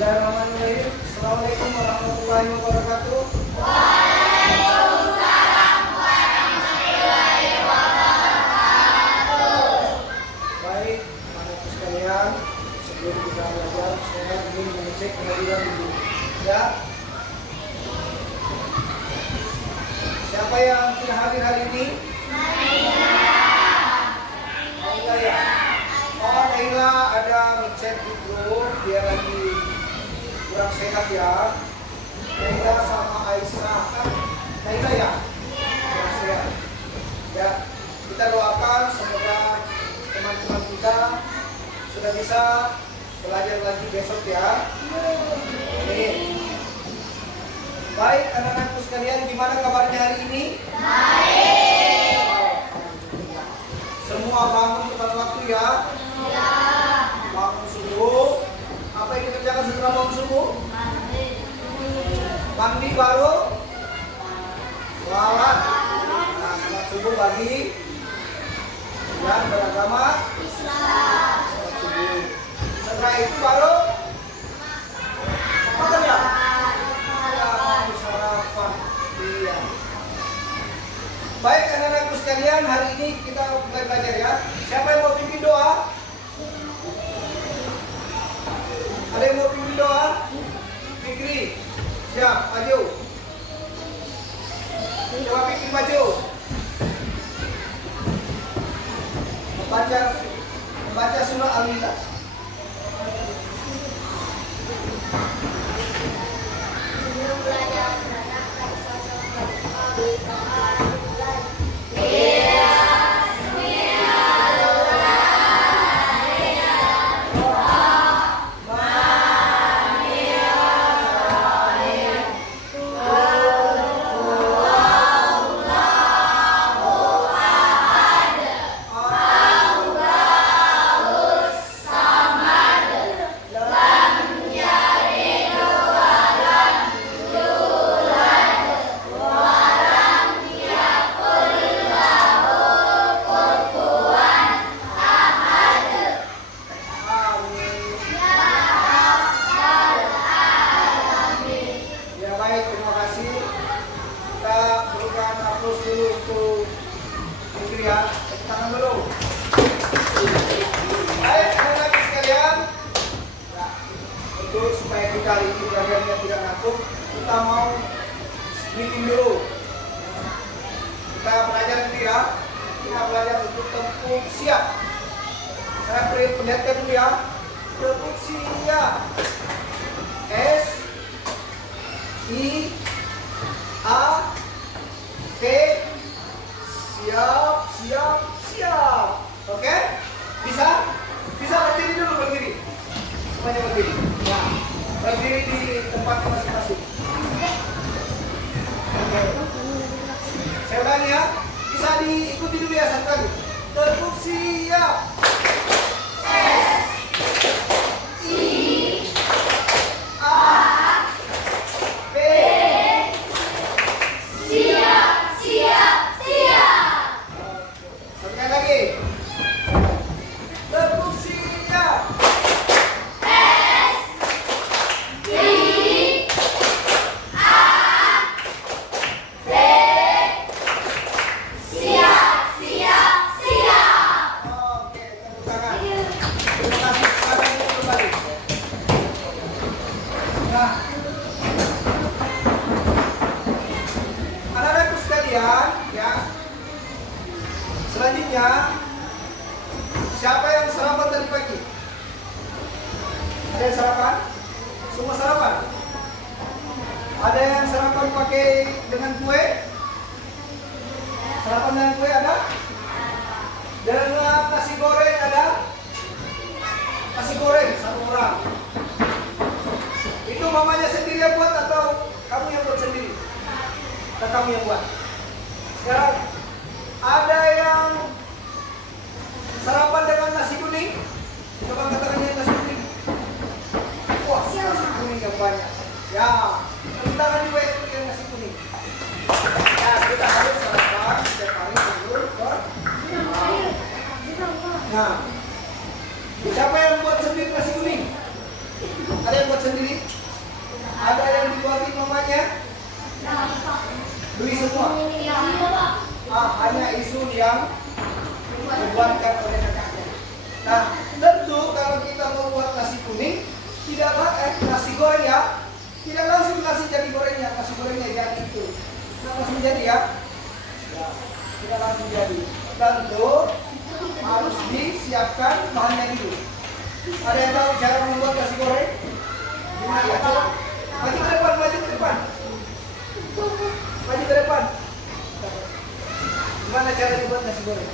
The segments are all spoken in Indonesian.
Bismillahirrahmanirrahim. Assalamualaikum warahmatullahi wabarakatuh. Waalaikumsalam warahmatullahi wabarakatuh. Baik, anak-anak sekalian, sebelum kita belajar, saya ingin mengecek kehadiran dulu. Ya. Siapa yang tidak hadir hari ini? Naila ya. Oh, Naila ada ngecek di grup, dia lagi kurang sehat ya. Naila sama Aisyah kan? Naila ya? Kurang sehat. Ya, kita doakan semoga teman-teman kita sudah bisa belajar lagi besok ya. Amin. Baik, anak-anakku sekalian, gimana kabarnya hari ini? Baik. Semua bangun tepat waktu ya? Ya. Bangun subuh. Apa yang dikerjakan setelah bangun subuh? Mandi baru? Sholat. Nah, sholat subuh bagi yang beragama Islam. sholat subuh. Setelah itu baru makan ya? Sarapan. Iya. Baik anak-anakku sekalian, hari ini kita mulai belajar ya. Siapa yang mau pimpin doa? Ada yang mau pimpin doa? Fikri, siap, maju. Coba Fikri maju. Membaca surah Al-Ikhlas. Selanjutnya, siapa yang sarapan tadi pagi? Ada yang sarapan? Semua sarapan? Ada yang sarapan pakai dengan kue? Sarapan dengan kue ada? Dengan nasi goreng ada? Nasi goreng satu orang. Itu mamanya sendiri yang buat atau kamu yang buat sendiri? Atau kamu yang buat? Sekarang ada yang sarapan dengan nasi kuning? Coba katakan yang nasi kuning. Wah, nasi kuning yang banyak. Ya, kita akan juga yang nasi kuning. Ya, kita harus sarapan setiap hari sebelum ke. Nah, siapa yang buat sendiri nasi kuning? Ada yang buat sendiri? Ada yang dibuatin mamanya? Beli semua. Hanya isu yang dibuatkan oleh kakaknya. Nah, tentu kalau kita mau buat nasi kuning, tidak nasi goreng ya, tidak langsung nasi jadi gorengnya, nasi gorengnya jadi itu. Tidak langsung jadi ya. Ya, tidak langsung jadi. Tentu harus disiapkan bahannya dulu. Ada yang tahu cara membuat nasi goreng? Gimana ya? Coba. Maju ke depan, maju ke depan. Maju ke depan. Gimana cara dibuat nasi goreng?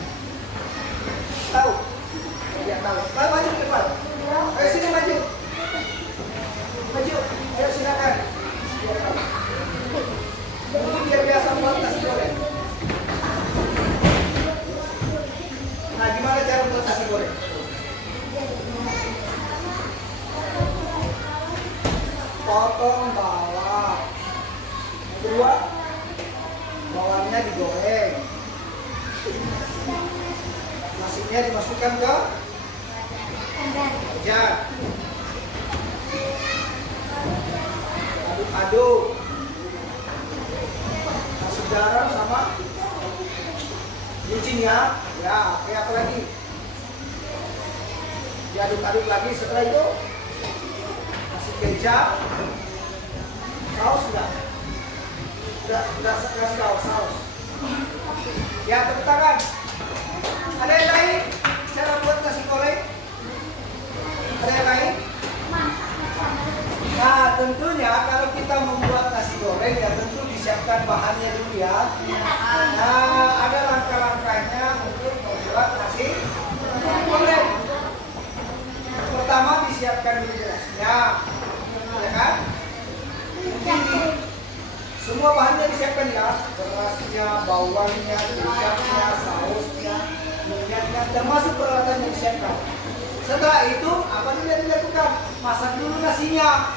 Tahu? Ya tahu. Maju ke depan. Ayo sini maju. Maju. Ayo silakan. Mungkin dia biasa buat nasi goreng. Nah, gimana cara buat nasi goreng? Potong bawang. Yang kedua, bawangnya digoreng. Nasinya dimasukkan ke wajan. Aduk-aduk. Kasih garam sama micinnya. Ya, kayak apa lagi? Diaduk-aduk lagi. Setelah itu kasih kecap. Saus sudah. Sudah kasih saus. Ya, tepuk tangan. Ada yang lain cara buat nasi goreng? Ada yang lain? Nah, tentunya kalau kita membuat nasi goreng ya tentu disiapkan bahannya dulu ya. Nah, ada langkah-langkahnya untuk membuat nasi goreng. Pertama disiapkan dulu berasnya, ya kan? Ini semua bahannya disiapkan ya, berasnya, bawangnya, kecapnya, sausnya, minyaknya, termasuk peralatan yang disiapkan. Setelah itu apa yang dilakukan? Masak dulu nasinya.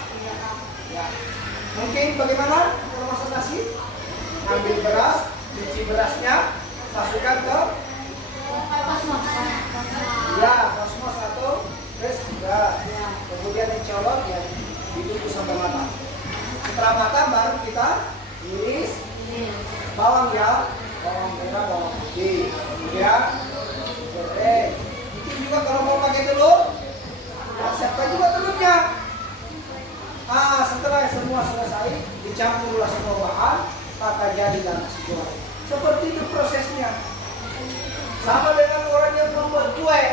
Ya. Mungkin bagaimana kalau masak nasi? Ambil beras, cuci berasnya, masukkan ke kosmos atau res juga. Kemudian dicolok ya, ditutup sampai matang. Setelah matang baru kita iris bawang ya, bawang merah, bawang putih. Kemudian goreng. Itu juga kalau mau pakai telur, siapkan juga telurnya. Setelah semua selesai, dicampurlah semua bahan, maka jadilah nasi goreng. Seperti itu prosesnya. Sama dengan orang yang membuat kue,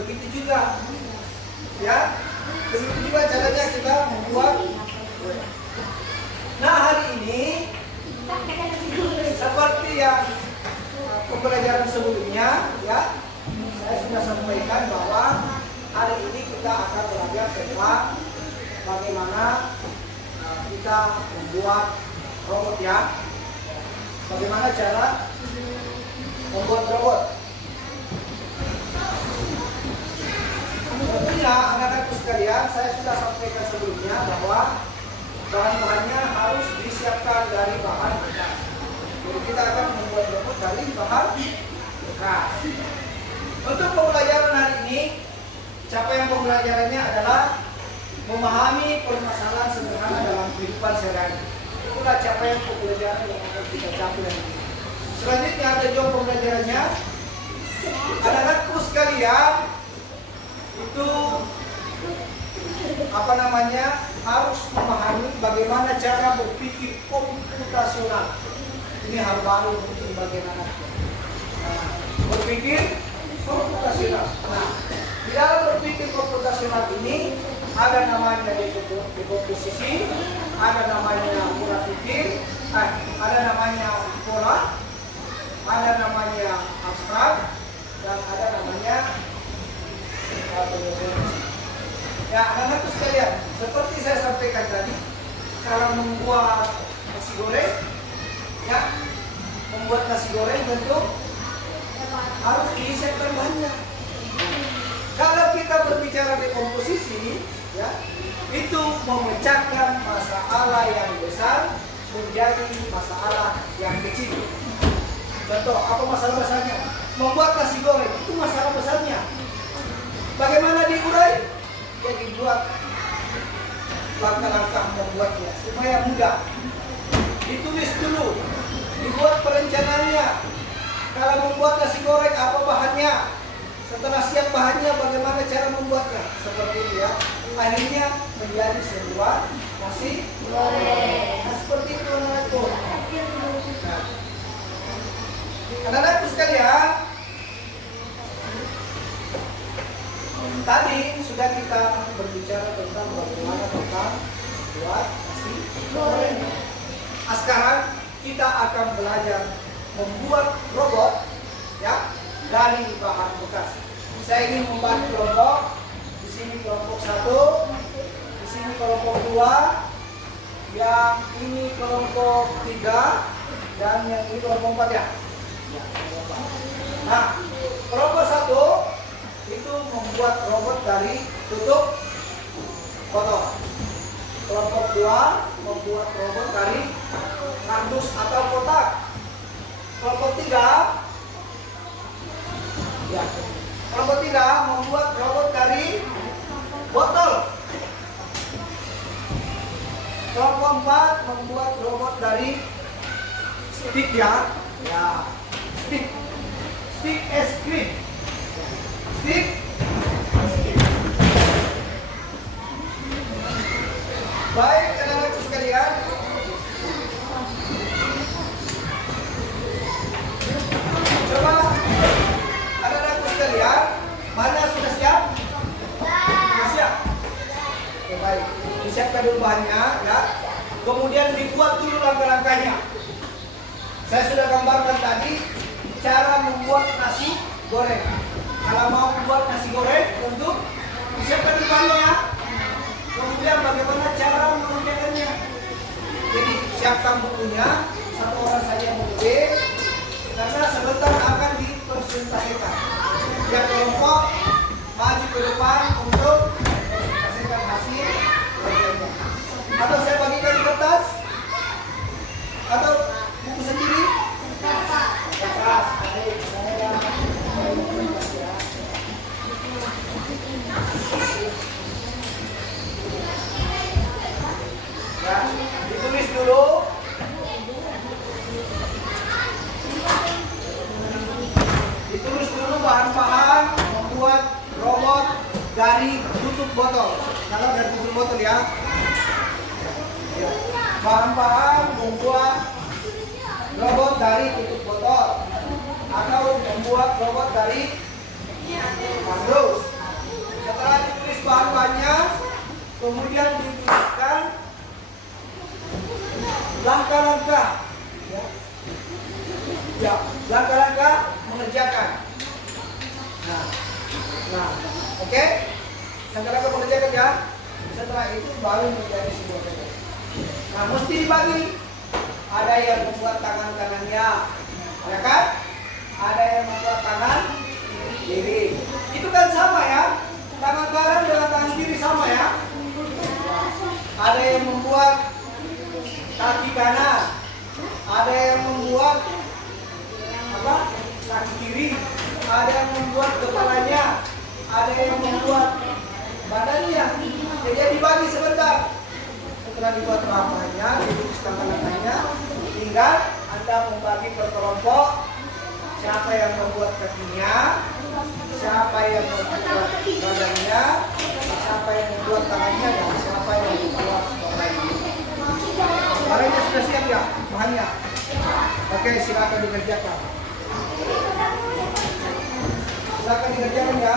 begitu juga. Ya, begitu juga caranya kita membuat kue. Nah, hari ini seperti yang pembelajaran sebelumnya, ya, saya sudah sampaikan bahwa hari ini kita akan belajar tentang bagaimana kita membuat robot ya. Bagaimana cara membuat robot. Tentunya anak-anakku sekalian, saya sudah sampaikan sebelumnya bahwa bahan-bahannya harus disiapkan dari bahan bekas. Jadi kita akan membuat robot dari bahan bekas. Untuk pembelajaran hari ini, capaian pembelajarannya adalah memahami permasalahan sederhana dalam kehidupan sehari-hari. Itulah capaian pembelajaran yang akan kita capai hari ini. Selanjutnya ada juga pembelajarannya. Anak-anakku sekalian, itu harus memahami bagaimana cara berpikir komputasional. Ini hal baru untuk bagian anak. Berpikir komputasional. Nah, di dalam berpikir komputasional ini ada namanya dekomposisi, ada namanya pola pikir, ada namanya pola, ada namanya abstrak, dan ada namanya ya, anak-anakku sekalian, seperti saya sampaikan tadi, kalau membuat nasi goreng, ya, membuat nasi goreng tentu harus disiapkan bahannya. Kalau kita berbicara dekomposisi, ya, itu memecahkan masalah yang besar menjadi masalah yang kecil. Contoh, apa masalah besarnya? Membuat nasi goreng itu masalah besarnya. Bagaimana diurai? Ya dibuat langkah-langkah membuatnya supaya mudah. Ditulis dulu, dibuat perencanaannya. Kalau membuat nasi goreng apa bahannya? Setelah siap bahannya, bagaimana cara membuatnya? Seperti itu ya. Akhirnya menjadi sebuah nasi goreng. Nah, seperti itu anak-anakku. Nah, anak-anakku sekalian, tadi sudah kita berbicara tentang bagaimana tentang buat nasi goreng. Nah, sekarang kita akan belajar membuat robot ya dari bahan bekas. Saya ingin membagi kelompok. Di sini kelompok 1, di sini kelompok 2, yang ini kelompok 3, dan yang ini kelompok 4 ya. Nah, kelompok 1 itu membuat robot dari tutup botol. Kelompok 2 membuat robot dari kardus atau kotak. Kelompok 3 ya. Kelompok 3 membuat robot dari botol. Kelompok 4 membuat robot dari stick ya. Ya, stick. Stick es krim. Stick es krim. Baik, anak-anakku sekalian. Coba anak-anakku sekalian, mana sudah siap? Sudah siap? Oke, baik. Disiapkan dulu bahannya ya. Kemudian dibuat dulu langkah-langkahnya. Saya sudah gambarkan tadi cara membuat nasi goreng. Kalau mau membuat nasi goreng, untuk disiapkan dulu bahannya ya. Kemudian bagaimana cara mengerjakannya. Jadi siapkan bukunya, satu orang saja yang menulis. Karena sebentar akan dipresentasikan. Tiap kelompok maju ke depan untuk mempresentasikan hasil kerjanya. Atau saya bagikan di kertas? Atau buku sendiri? Kertas. Baik, saya ya. Ya, ditulis dulu. Ditulis dulu bahan-bahan membuat robot dari tutup botol. Kalau dari tutup botol ya. Ya. Bahan-bahan membuat robot dari tutup botol atau membuat robot dari kardus. Setelah ditulis bahan-bahannya, kemudian dituliskan langkah-langkah. Ya, langkah-langkah mengerjakan. Nah, oke? Langkah-langkah mengerjakan ya. Setelah itu baru menjadi sebuah robot. Nah, mesti dibagi. Ada yang membuat tangan kanannya, ya kan? Ada yang membuat tangan kiri. Itu kan sama ya. Tangan kanan dengan tangan kiri sama ya. Ada yang membuat kaki kanan, ada yang membuat apa? Kaki kiri, ada yang membuat kepalanya, ada yang membuat badannya. Jadi dibagi sebentar. Setelah dibuat bahannya, dituliskan langkah-langkahnya, tinggal Anda membagi per kelompok. Siapa yang membuat kakinya, siapa yang membuat badannya, siapa yang membuat tangannya, dan siapa yang membuat kepalanya. Bahannya sudah siap ya? Bahannya? Oke, silakan dikerjakan. Silakan dikerjakan ya.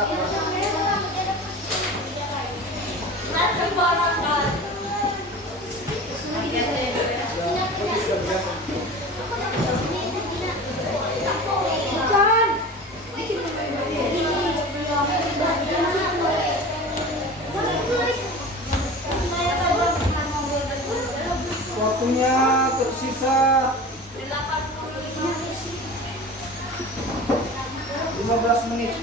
Pak. Waktunya tersisa 15 menit.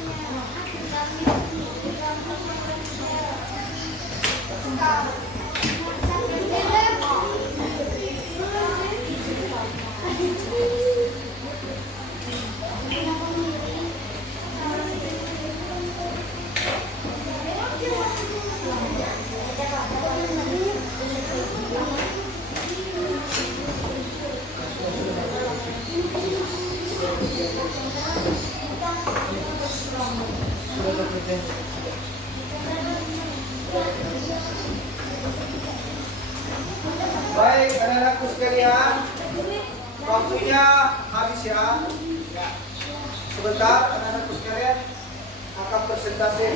Baik, anak-anakku sekalian, waktunya habis ya. Sebentar, anak-anakku sekalian akan presentasi.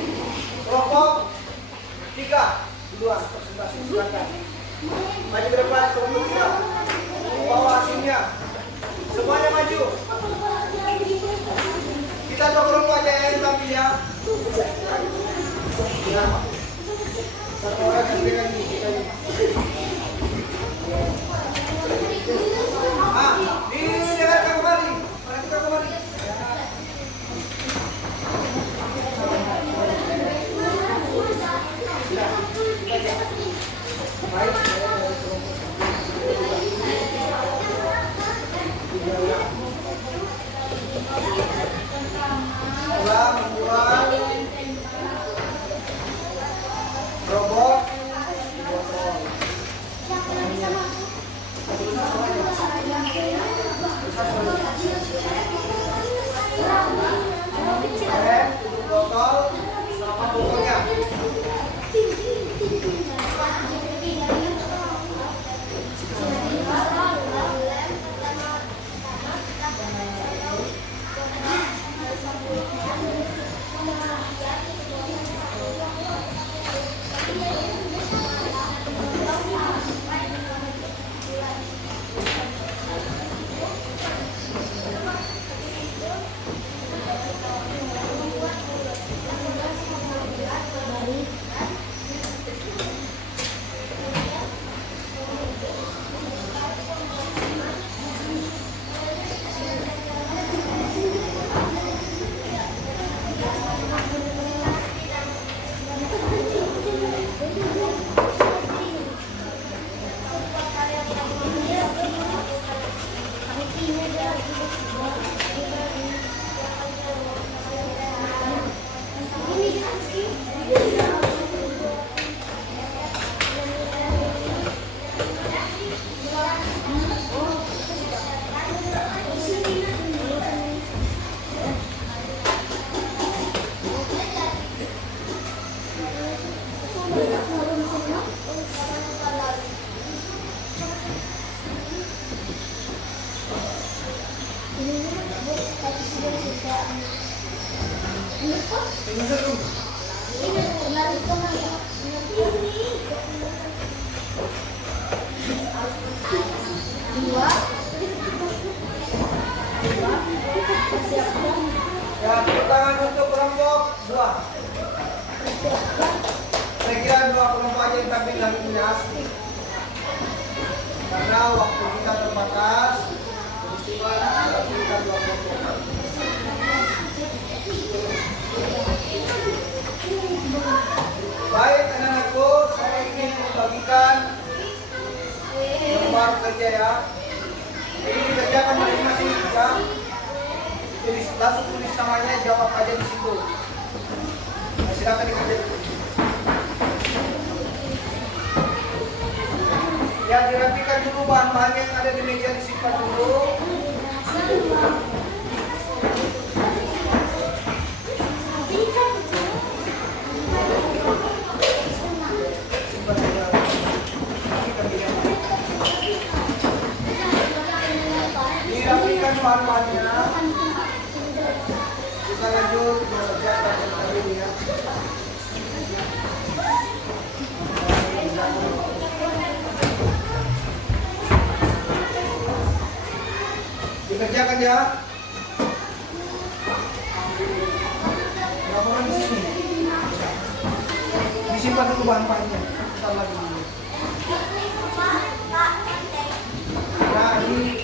Kelompok 3, duluan presentasi. Silakan. Maju ke depan, kelompok 3. Bawa hasilnya. Semuanya maju. Kita dua kelompok aja yang tampil ya. Ya. Satu orang yang dengan kita ini. Didengarkan kembali. Perhatikan kembali. Baik. Telah membuat robot botol. Botol sama botolnya. Ya, tepuk tangan untuk kelompok 2. Saya kira 2 kelompok aja yang tampil lagi minus. Karena waktu kita terbatas, kita 2 kelompok. Baik anak-anakku, saya ingin membagikan nomor kerja ya. Ini dikerjakan masing-masing ya. Tulis, langsung tulis namanya, jawab aja di situ. Nah, silakan dikerjakan. Ya, dirapikan dulu bahan-bahan yang ada di meja, disimpan dulu. Dirapikan bahan-bahannya. Kita lanjut mengerjakan tadi. ya. Berapa orang di sini? Disimpan dulu bahan-bahannya. Kita lagi dulu. Nah, ini